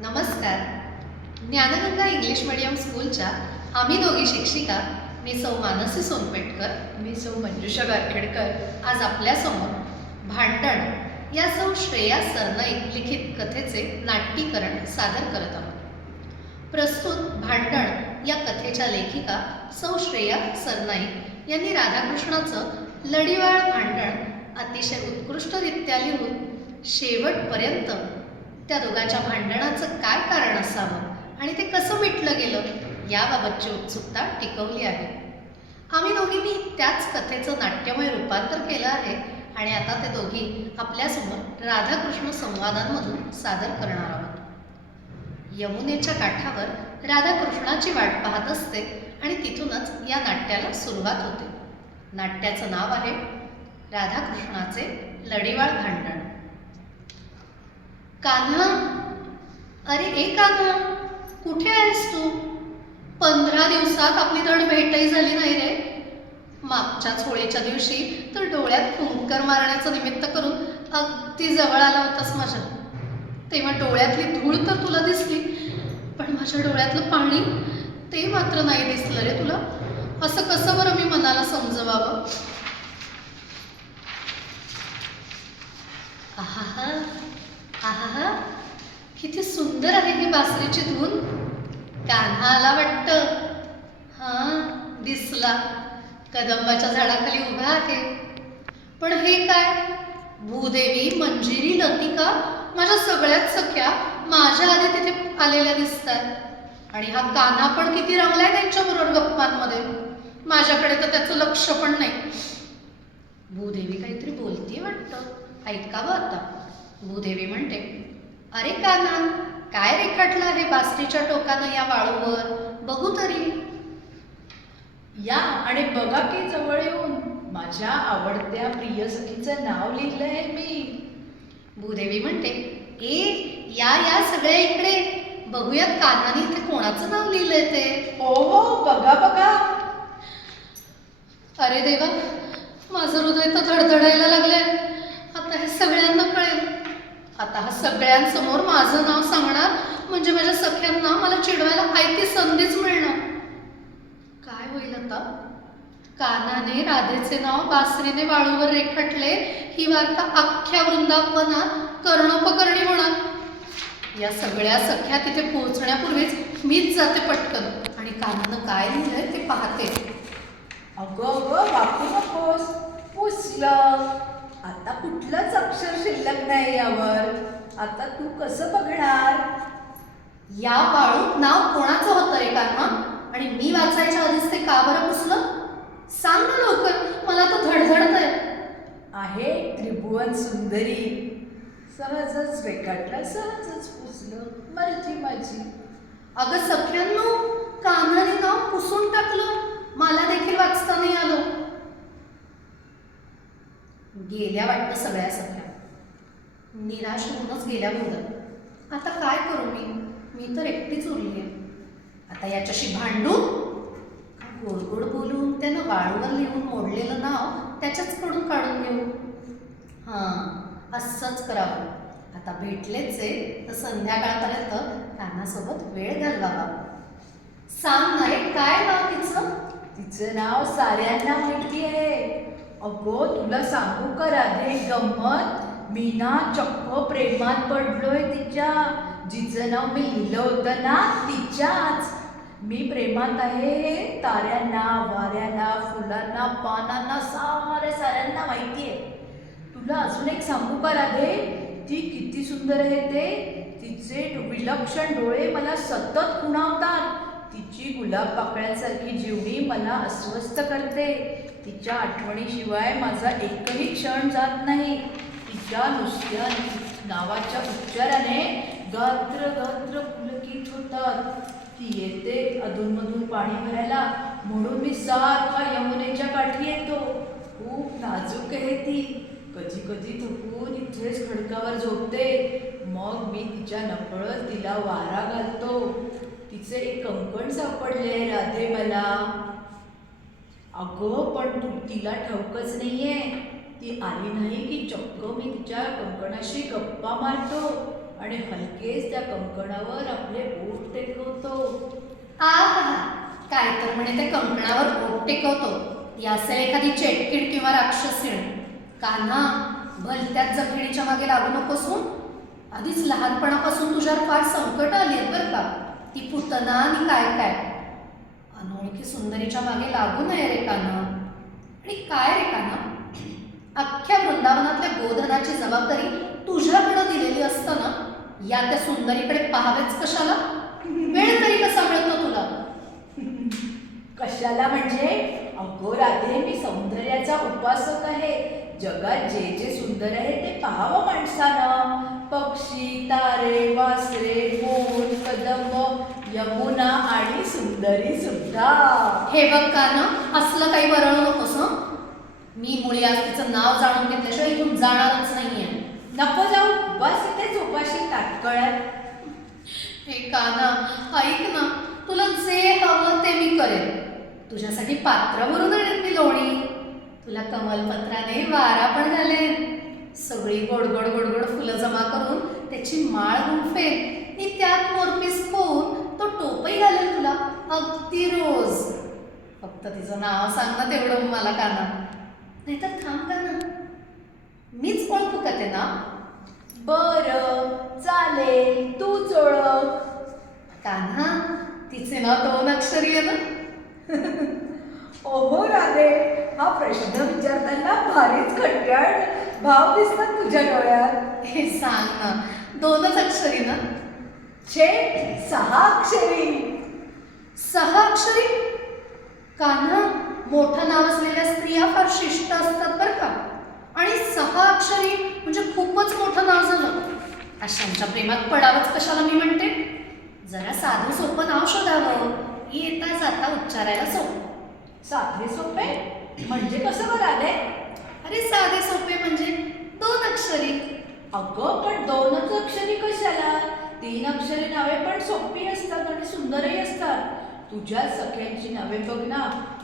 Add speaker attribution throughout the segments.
Speaker 1: नमस्कार. Dnyanganga English medium स्कूलच्या आम्ही दोघी शिक्षिका मी सौ मानसी सोनपेटकर
Speaker 2: मी सौ मंजुषा गारखेडकर
Speaker 1: आज आपल्यासमोर भांडण या सौ श्रेया सरनाईक लिखित कथेचे नाट्यीकरण सादर करत आहोत. प्रस्तुत भांडण या कथेच्या लेखिका सौ श्रेया सरनाईक यांनी राधाकृष्णाचं लढीवाळ भांडण अतिशय उत्कृष्टरित्या लिहून शेवटपर्यंत त्या दोघांच्या भांडणाचं काय कारण असावं? आणि ते कसं मिटलं गेलं? याबाबतची उत्सुकता टिकवली आहे. आम्ही दोघींनी त्याच कथेचं नाट्यमय रूपांतर केलं आहे आणि आता ते दोघी आपल्यासमोर राधाकृष्ण संवादांमधून सादर करणार आहोत. यमुनेच्या काठावर राधाकृष्णाची वाट पाहत असते आणि तिथूनच या नाट्याला सुरुवात होते. नाट्याचं नाव आहे राधाकृष्णाचे लढीवाळ भांडण. कान्हा? अरे ए कान्हा कुठे आहेस तू? पंधरा दिवसात आपली धड भेटही झाली नाही रे. मागच्याच होळीच्या दिवशी तर डोळ्यात फुंकर मारण्याचं निमित्त करून अगदी जवळ आला होतास माझ्या. तेव्हा डोळ्यातली धूळ तर तुला दिसली पण माझ्या डोळ्यातलं पाणी ते मात्र नाही दिसलं रे तुला. असं कसं बरं मी मनाला समजवावं? आहा आहा किती सुंदर आहे ही बासरीची धून. कान्हा आला वाटतं. हा दिसला. कदंबाच्या झाडाखाली उभा आहे. पण हे काय? भूदेवी मंजिरी लतिका माझ्या सगळ्याच सख्या माझ्या आधी तिथे आलेल्या दिसतात. आणि हा कान्हा पण किती रंगलाय त्यांच्याबरोबर गप्पांमध्ये. माझ्याकडे तर त्याचं लक्ष पण नाही. भूदेवी काहीतरी बोलते वाटतं. ऐकावं आता. भूदेवी म्हणते अरे काना काय रेखाटलं आहे बासरीच्या टोकानं या वाळूवर? बघू तरी.
Speaker 2: या आणि बघा की जवळ येऊन माझ्या आवडत्या प्रिय सखीचं नाव लिहिलंय मी.
Speaker 1: भूदेवी म्हणते ए या या सगळ्या इकडे. बघूयात कानाने इथे कोणाचं नाव लिहिलंय ते.
Speaker 2: हो हो बघा बघा.
Speaker 1: अरे देवा माझं हृदय तर धडधडायला लागलंय. आता हे सगळ्यांना कळेल आता हा सगळ्यांसमोर माझं नाव सांगणार? म्हणजे माझ्या सख्यांना मला चिडवायला ती संधीच मिळणार. काय होईल आता? कानाने राधेचे नाव बासरीने वाळूवर रेखाटले ही वार्ता अख्ख्या वृंदावनात कर्णोपकर्णी होणार. या सगळ्या सख्या तिथे पोहोचण्यापूर्वीच मीच जाते पटकन. आणि कानानं काय लिहिलंय ते पाहते.
Speaker 2: अगं अगं बापू नकोस. पुसलं आता कुठलंच अक्षर शिल्लक नाही यावर. आता तू कसं बघणार?
Speaker 1: या वाळूत नाव कोणाचं होतं रे कान्हा? आणि मी वाचायच्या आधीच ते का बरं पुसलं? सांग ना लवकर मला तर धडधडतंय.
Speaker 2: आहे त्रिभुवन सुंदरी. सहजच रेखाटलं सहजच पुसलं. मर्जी माझी.
Speaker 1: अगं सख्यांनो कान्हाने नाव पुसून टाकलं मला देखील वाचता नाही आलं गेल्या वाटतं सगळ्या सगळ्या निराश होऊनच गेल्या बोलत आता काय करू मी? मी तर एकटीच उरली आहे आता याच्याशी भांडून? गोडगोड बोलून त्यानं वाळूवर लिहून मोडलेलं नाव त्याच्याच कडून काढून घेऊ? हां असंच करावं. आता भेटलेच आहे तर संध्याकाळपर्यंत कानासोबत वेळ घालवावा. सांग ना रे काय नाव तिचं?
Speaker 2: तिचं नाव साऱ्यांना माहिती आहे अगो तुला सांगू का राधे गंमत? मी ना चक्क प्रेमात पडलोय तिच्या. जिचं नाव मी लिहिलं होतं ना तिच्याच. मी प्रेमात आहे ताऱ्यांना वाऱ्यांना फुलांना पानांना साऱ्या साऱ्यांना माहिती आहे तुला अजून एक सांगू का राधे? ती किती सुंदर आहे ते. तिचे विलक्षण डोळे मला सतत खुणावतात. तिची गुलाब पाकळ्यांसारखी जीवनी मला अस्वस्थ करते. तिच्या आठवणीशिवाय माझा एकही क्षण जात नाही. तिच्या नुसत्या नावाच्या उच्चाराने गात्र गात्र पुलकित होतात. ती येते अधूनमधून पाणी भरायला. म्हणून मी सारखा यमुनेच्या काठी येतो. खूप नाजूक आहे ती. कधी कधी थकून इथेच खडकावर झोपते. मग मी तिच्या नकळत तिला वारा घालतो. तिचे एक कंकण सापडले राधे मला. अगं पण तू तिला ठाऊकच नाहीये. ती आली नाही की चक्क मी तिच्या कंकणाशी गप्पा मारतो आणि हलकेच त्या कंकणावर आपले ओठ टेकवतो.
Speaker 1: आहा काय तर म्हणे ते कंकणावर बोट टेकवतो. या एखादी चेटकीड किंवा राक्षसीण कान्हा भलत्याच जखणीच्या मागे लागू नकोस आधीच लहानपणापासून तुझ्यावर फार संकट आली आहेत बरं का. ती पुतना आणि काय काय. अनोळखी सुंदरीच्या मागे लागू नये रे आणि काय रे अख्ख्या वृंदावनातल्या गोधनाची जबाबदारी तुझ्याकडे दिलेली असताना या त्या सुंदरीकडे पाहावेच कशाला? वेळ तरी कसा मिळतो तुला?
Speaker 2: कशाला म्हणजे? अगो राधे मी सौंदर्याचा उपासक आहे. जगात जे जे सुंदर आहे ते पाहावं माणसानं. यमुना आणि सुंदरी सुद्धा.
Speaker 1: हे बघ का ना असलं काही वरळू नकोस हं. मी मुळी आज तिचं नाव जाणून घेतल्याशिवाय इथून जाणारच नाहीये.
Speaker 2: नको जाऊ बस इथेच उपाशी ताटकळ्यात
Speaker 1: हे काना ऐक ना तुला जे हवं ते मी करेन. तुझ्यासाठी पात्र भरून आणेन मी लोणी. तुला कमलपत्राने वारा पण घालेन. सगळी गोड गोड गोड गोड फुलं जमा करून त्याची माळ गुंफेन. आणि त्यात मोरपीस खोवून टोपही घालेल तुला. अगदी रोज. फक्त तिचं नाव सांग ना तेवढं मला काना. नाहीतर थांब का ना मीच ओळखू का ते नाव
Speaker 2: बर चालेल. तूच ओळख
Speaker 1: कान्हा तिचे नाव दोन अक्षरी आहे ना?
Speaker 2: ओहो राधे. हा प्रश्न विचारताना भारीच खट्याळ भाव दिसतात तुझ्या डोळ्यात.
Speaker 1: हे सांग ना. दोनच अक्षरी ना?
Speaker 2: छे सहा अक्षरी
Speaker 1: सहा अक्षरी कान्हा मोठं नाव असलेल्या स्त्रिया फार शिष्ट असतात बरं का. आणि सहा अक्षरी म्हणजे खूपच मोठं नाव झालं. अशांच्या प्रेमात पडावंच कशाला मी म्हणते? जरा साधं सोपं नाव शोधावं. येता जाता उच्चारायला सोपं.
Speaker 2: साधे सोपे? म्हणजे कसं बरं राधे
Speaker 1: अरे साधे सोपे म्हणजे दोन अक्षरी.
Speaker 2: अगं पण दोनच अक्षरी कशाला? तीन अक्षरी नावे पण सोपी असतात आणि सुंदरही असतात. तुझ्या सख्यांची नावे बघ ना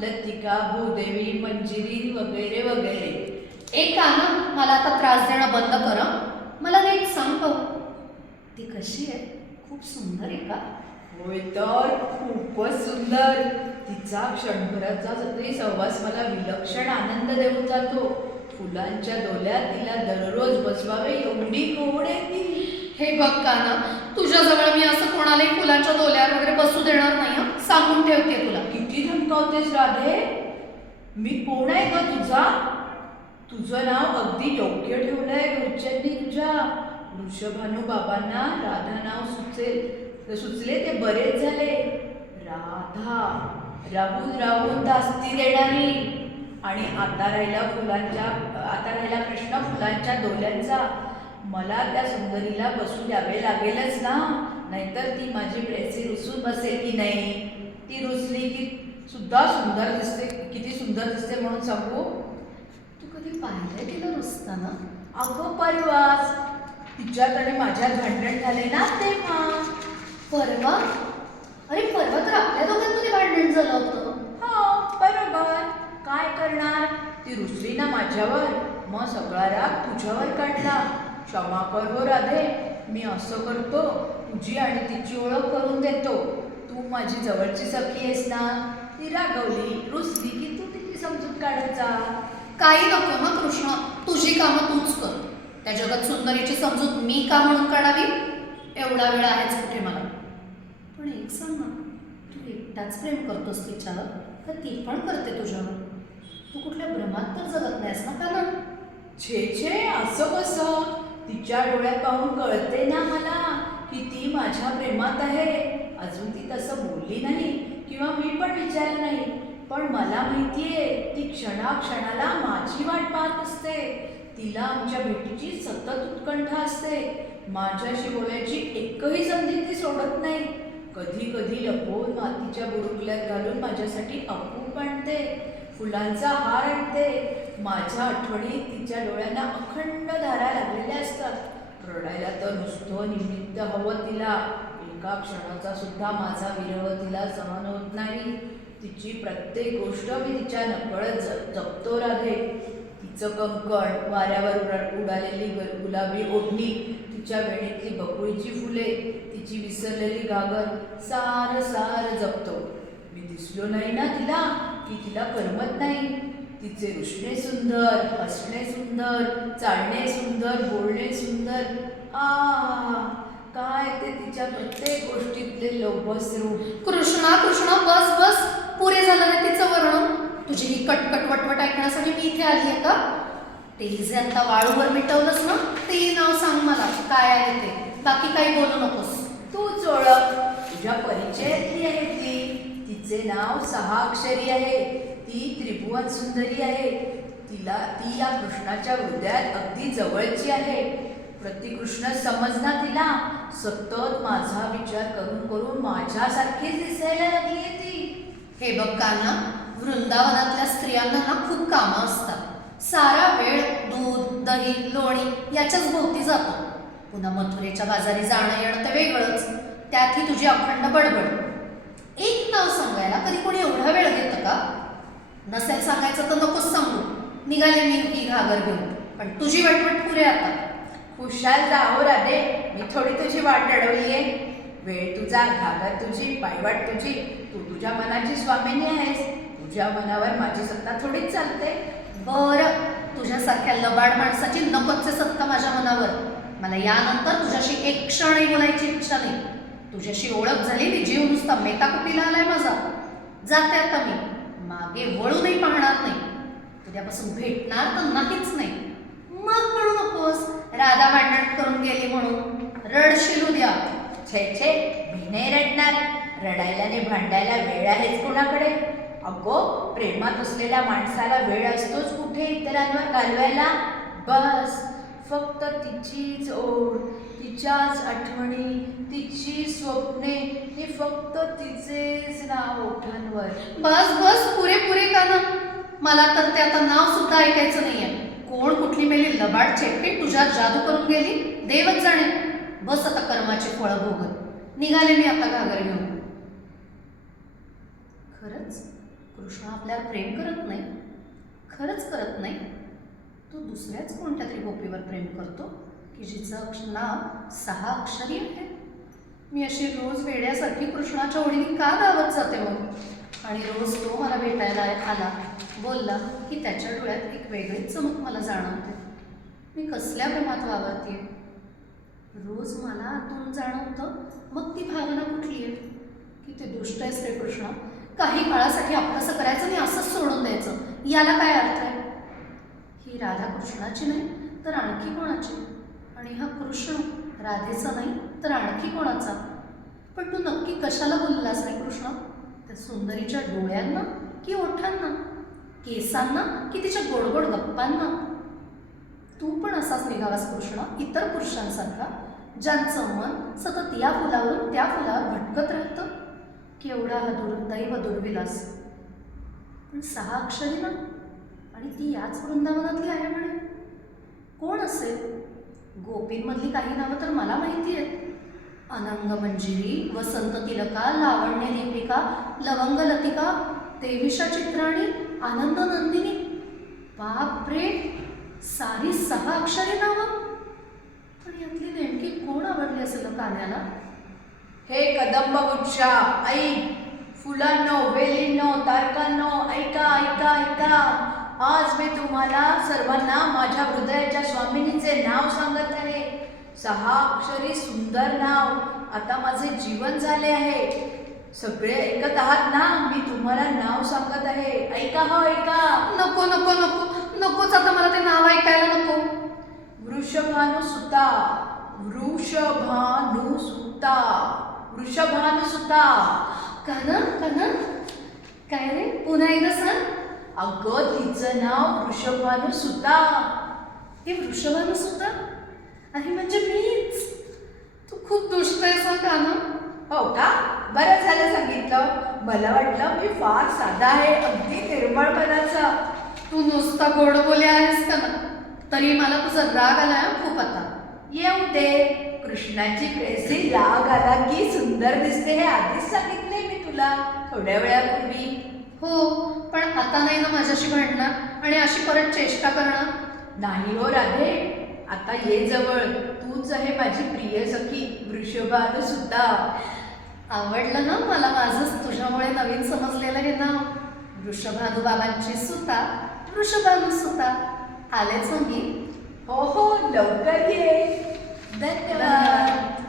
Speaker 2: लतिका भूदेवी मंजिरी वगैरे वगैरे.
Speaker 1: एक काना मला आता त्रास देणं बंद कर. मला नीट सांग पाहू ती कशी आहे? खूप सुंदर आहे का?
Speaker 2: होय तर खूपच सुंदर. तिचा क्षणभराचा सगळी सहवास मला विलक्षण आनंद देऊन जातो. फुलांच्या डोल्यात तिला दररोज बसवावे एवढी गोड आहे ती.
Speaker 1: हे बघ काना तुझ्याजवळ मी असं कोणालाही फुलांच्या डोल्यावर वगैरे बसू देणार नाही सांगून ठेवते तुला.
Speaker 2: किती धमकावतेस राधे? मी कोण आहे ग तुझा? तुझं नाव अगदी योग्य ठेवलंय घरच्यांनी तुझ्या. वृषभानू बाबांना राधा नाव सुचेल. सुचले ते बरेच झाले. राधा राहून राहून धास्ती देणारी. आणि आता राहिला फुलांच्या आता राहिला प्रश्न फुलांच्या डोल्यांचा मला त्या सुंदरीला बसू द्यावे लागेलच ना? नाहीतर ती माझी प्रेसी रुसून बसेल की नाही? ती रुसली की सुद्धा सुंदर दिसते. किती सुंदर दिसते म्हणून सांगू?
Speaker 1: तू कधी पाहिलंय तिला रुसताना?
Speaker 2: अगं परवाच. तिच्यात आणि माझ्यात भांडण झाले ना तेव्हा.
Speaker 1: परवा? अरे परवा तर आपल्या दोघांमध्ये भांडण झालं होतं.
Speaker 2: हो बरोबर. काय करणार? ती रुसली ना माझ्यावर. मग सगळा राग तुझ्यावर काढला. क्षमा कर हो राधे. मी असं करतो तुझी आणि तिची ओळख करून देतो. तू माझी जवळची सखी आहेस ना? ती रागवली रुसली की तू तिची समजूत काढायचा
Speaker 1: काही नको ना कृष्ण तुझी कामं तूच कर. त्या जगात सुंदरीची समजूत मी का म्हणून काढावी? एवढा वेळ आहेच कुठे मला? पण एक सांग ना तू एकटाच प्रेम करतोस तिच्यावर का ती पण करते तुझ्यावर तू कुठल्या भ्रमात तर जगत नाहीस ना का ना?
Speaker 2: छे छे असं कसं? तिच्या डोळ्यात पाहून कळते ना मला की ती माझ्या प्रेमात आहे. अजून ती तसं बोलली नाही किंवा मी पण विचारलं नाही. पण मला माहितीये ती क्षणाक्षणाला माझी वाट पाहत असते. तिला आमच्या भेटीची सतत उत्कंठा असते. माझ्याशी बोलायची एकही संधी ती सोडत नाही. कधी कधी लपवून मातीच्या बुरुकल्यात घालून माझ्यासाठी अपूप आणते. फुलांचा हार आणते. माझ्या आठवणीत तिच्या डोळ्यांना अखंड धारा लागलेल्या असतात. रडायला तर नुसतं निमित्त हवं तिला. एका क्षणाचा सुद्धा माझा विरह तिला सहन होत नाही. तिची प्रत्येक गोष्ट मी तिच्या नकळत ज जपतो राधे. तिचं कंकण वाऱ्यावर उडालेली गुलाबी ओढणी तिच्या वेणीतली बकुळीची फुले तिची विसरलेली घागर सारं सारं जपतो. मी दिसलो नाही ना तिला की तिला करमत नाही. तिचे रुसणे सुंदर हसणे सुंदर चालणे सुंदर बोलणे सुंदर. आ काय ते तिच्या प्रत्येक गोष्टीतले लोभस रूप
Speaker 1: कृष्णा कृष्णा बस बस. पुरे झालं रे तिचं वर्णन तुझी ही कटकट वटवट ऐकण्यासाठी मी इथे आली आहे का ते जे आता वाळूवर मिटवलंस ना ते नाव सांग मला. काय आहे ते? बाकी काही बोलू नकोस.
Speaker 2: तूच ओळख. तुझ्या परिचयातली आहे ती. तिचे नाव सहा अक्षरी आहे. ती त्रिभुवन सुंदरी आहे. तिला ती या कृष्णाच्या हृदयात अगदी जवळची आहे. प्रतिकृष्ण समजना तिला सतत माझा विचार करून करून माझ्यासारखीच दिसायला लागली आहे ती.
Speaker 1: हे बघ काना वृंदावनातल्या स्त्रियांना ना खूप कामं असतात. सारा वेळ दूध दही लोणी याच्याच भोवती जातो. पुन्हा मथुरेच्या बाजारी जाणं येणं तर वेगळंच. त्यातही तुझी अखंड बडबड. एक नाव सांगायला कधी कोणी एवढा वेळ घेतं का? नसेल सांगायचं तर नकोच सांगू. निघाले मी ही घागर घेऊन. पण तुझी वटवट पुरे आता.
Speaker 2: खुशाल जाओ राधे मी थोडी तुझी वाट अडवली आहे वेळ तुझा घागर तुझी पायवाट तुझी. तू तुझ्या मनाची स्वामिनी आहेस. तुझ्या मनावर माझी सत्ता थोडीच चालते.
Speaker 1: बरं. तुझ्यासारख्या लबाड माणसाची नकोचे सत्ता माझ्या मनावर. मला यानंतर तुझ्याशी एक क्षणही बोलायची इच्छा नाही. तुझ्याशी ओळख झाली की जीव नुसता मेताकुटीला आलाय माझा. जाते आता मी. मागे वळूनही पाहणार नाही. उद्यापासून भेटणार तर नाहीच नाही. मग म्हणू नकोस. राधा भांडण करून गेली म्हणून. रडशील उद्या
Speaker 2: छे छे मी नाही रडणार. रडायला आणि भांडायला वेळ आहेच कोणाकडे? अगो प्रेमात असलेल्या माणसाला वेळ असतोच कुठे इतरांवर घालवायला? बस. तिचीच ओढ तिच्याच आठवणी तिची स्वप्ने हे फक्त तिचेच नाव ओठांवर.
Speaker 1: बस बस पुरे पुरे काना मला तर ते आता नाव सुद्धा ऐकायचं नाहीये. कोण कुठली मेली लबाड चेपके तुझ्या जादू करून गेली? देवच जाणे. बस आता कर्माची फळं भोगत. निघाले मी आता घागर घेऊन. खरंच? कृष्ण आपल्याला प्रेम करत नाही? खरंच करत नाही? दुसऱ्याच कोणत्या तरी गोपीवर प्रेम करतो? की जिचं नाव सहा अक्षरी आहे. मी अशी रोज वेड्यासारखी कृष्णाच्या ओढीने का गावत जाते मग आणि रोज तो मला भेटायला आला बोलला की त्याच्या डोळ्यात एक वेगळीच चमक मला जाणवते. मी कसल्या प्रेमात वावरते रोज मला आतून जाणवतं मग ती भावना कुठली आहे? की ते दुष्ट आहे श्रीकृष्ण काही काळासाठी आपलंसं करायचं आणि असंच सोडून द्यायचं याला काय अर्थ आहे? ही राधा कृष्णाची नाही तर आणखी कोणाची? आणि हा कृष्ण राधेचा नाही तर आणखी कोणाचा? पण तू नक्की कशाला बोललास रे कृष्ण? त्या सुंदरीच्या डोळ्यांना की ओठांना? केसांना की तिच्या गोडगोड गप्पांना? तू पण असाच निघावास कृष्ण इतर पुरुषांसारखा ज्यांचं मन सतत या फुलावरून त्या फुलावर भटकत राहतं? केवढा हा दुर्दैव दुर्विलास. पण सहा अक्षरी ना? आणि ती याच वृंदावनातली आहे म्हणे. कोण असेल? गोपींमधली काही नावं तर मला माहिती आहेत. अनंग मंजिरी वसंत तिलका लावण्य दीपिका लवंग लतिका देविशा चित्राणी आनंद नंदिनी. बापरे! सारी सहा अक्षरी नावं. पण यातली नेमकी कोण आवडली असेल कान्याला
Speaker 2: हे कदंब गुच्छा ऐक. फुलांनो वेलींनो तारकांनो ऐका ऐका ऐका. आज मी तुम्हाला सर्वांना माझ्या हृदयाच्या स्वामिनीचे नाव सांगत आहे. सहा अक्षरी सुंदर नाव. आता माझे जीवन झाले आहे. सगळे ऐकत आहात ना मी तुम्हाला नाव सांगत आहे. ऐका हो ऐका.
Speaker 1: नको नको नको. नकोच आता मला ते नाव ऐकायला नको.
Speaker 2: वृषभानुसुता. वृषभानुसुता. वृषभानुसुता.
Speaker 1: काना काना काय रे? पुन्हा एकदा सांग.
Speaker 2: अगं तिचं नाव वृषभानुसुता
Speaker 1: हे वृषभानु सुद्धा? आणि म्हणजे मीच? तू खूप दुष्ट आहेस हा काना.
Speaker 2: हो का? बरं झालं सांगितलं. मला वाटलं मी फार साधा आहे अगदी निर्मळ मनाचा
Speaker 1: तू नुसता गोड बोले आहेस का ना तरी मला तुझा राग आलाय हा खूप आता.
Speaker 2: येऊ दे. कृष्णाची प्रेसी राग आला की सुंदर दिसते हे आधीच सांगितले मी तुला. थोड्या वेळापूर्वी.
Speaker 1: हो पण आता नाही ना माझ्याशी भांडणार? आणि अशी परत चेष्टा करणं?
Speaker 2: नाही हो राधे आता ये जवळ. तूच आहे माझी प्रिय सखी वृषभानु सुद्धा.
Speaker 1: आवडलं ना मला माझंच तुझ्यामुळे नवीन समजलेलं हे नाव? वृषभानू बाबांची सुता वृषभानू सुता. आलेच मी.
Speaker 2: हो हो लवकर ये.
Speaker 1: धन्यवाद.